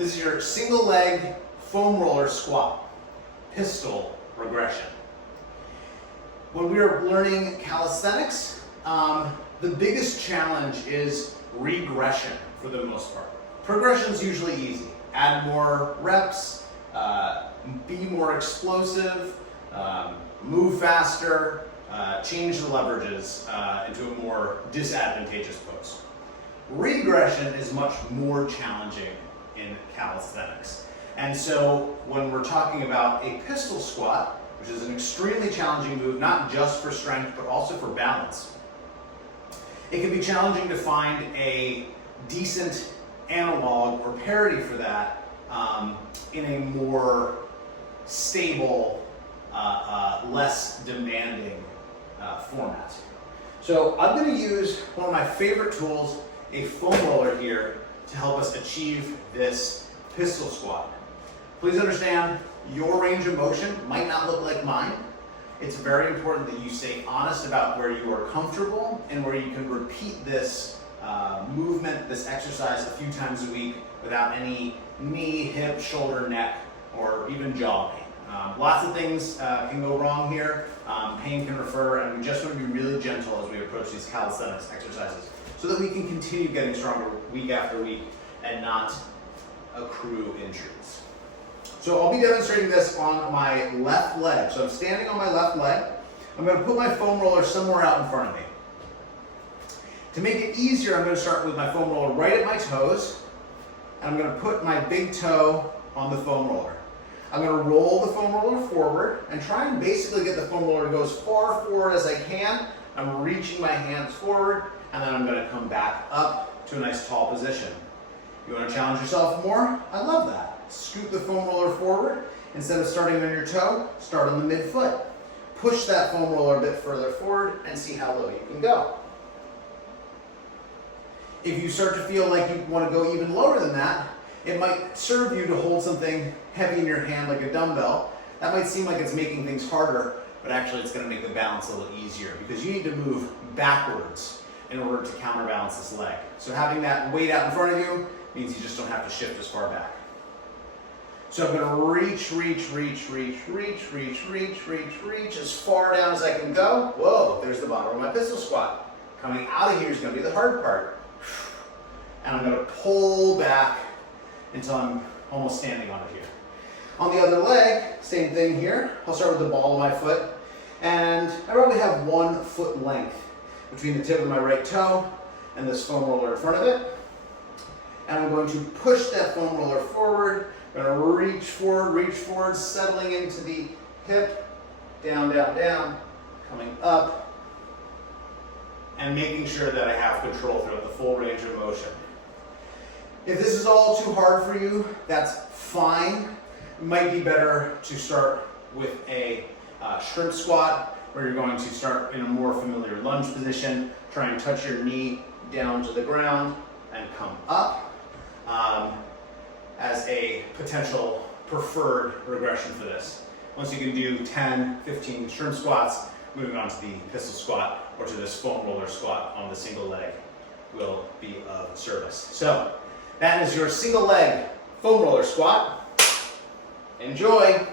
This is your single leg foam roller squat, pistol regression. When we are learning calisthenics, the biggest challenge is regression for the most part. Progression is usually easy. Add more reps, be more explosive, move faster, change the leverages into a more disadvantageous pose. Regression is much more challenging in calisthenics. And so when we're talking about a pistol squat, which is an extremely challenging move, not just for strength, but also for balance, it can be challenging to find a decent analog or parity for that in a more stable, less demanding format. So I'm going to use one of my favorite tools, a foam roller here, to help us achieve this pistol squat. Please understand, your range of motion might not look like mine. It's very important that you stay honest about where you are comfortable and where you can repeat this movement, this exercise a few times a week without any knee, hip, shoulder, neck, or even jaw pain. Lots of things can go wrong here. Pain can refer, and we just want to be really gentle as we approach these calisthenics exercises so that we can continue getting stronger week after week and not accrue injuries. So I'll be demonstrating this on my left leg. So I'm standing on my left leg. I'm going to put my foam roller somewhere out in front of me. To make it easier, I'm going to start with my foam roller right at my toes, and I'm going to put my big toe on the foam roller. I'm going to roll the foam roller forward and try and basically get the foam roller to go as far forward as I can. I'm reaching my hands forward, and then I'm going to come back up to a nice tall position. You want to challenge yourself more? I love that. Scoot the foam roller forward. Instead of starting on your toe, start on the midfoot. Push that foam roller a bit further forward and see how low you can go. If you start to feel like you want to go even lower than that, it might serve you to hold something heavy in your hand like a dumbbell. That might seem like it's making things harder, but actually it's going to make the balance a little easier because you need to move backwards in order to counterbalance this leg. So having that weight out in front of you means you just don't have to shift as far back. So I'm going to reach as far down as I can go. Whoa, there's the bottom of my pistol squat. Coming out of here is going to be the hard part. And I'm going to pull back until I'm almost standing on it here. On the other leg, same thing here. I'll start with the ball of my foot. And I probably have 1 foot length between the tip of my right toe and this foam roller in front of it. And I'm going to push that foam roller forward. I'm going to reach forward, settling into the hip, down, coming up, and making sure that I have control throughout the full range of motion. If this is all too hard for you, that's fine. It might be better to start with a shrimp squat, where you're going to start in a more familiar lunge position, try and touch your knee down to the ground and come up as a potential preferred regression for this. Once you can do 10, 15 shrimp squats, moving on to the pistol squat or to this foam roller squat on the single leg will be of service. So that is your single leg foam roller squat. Enjoy.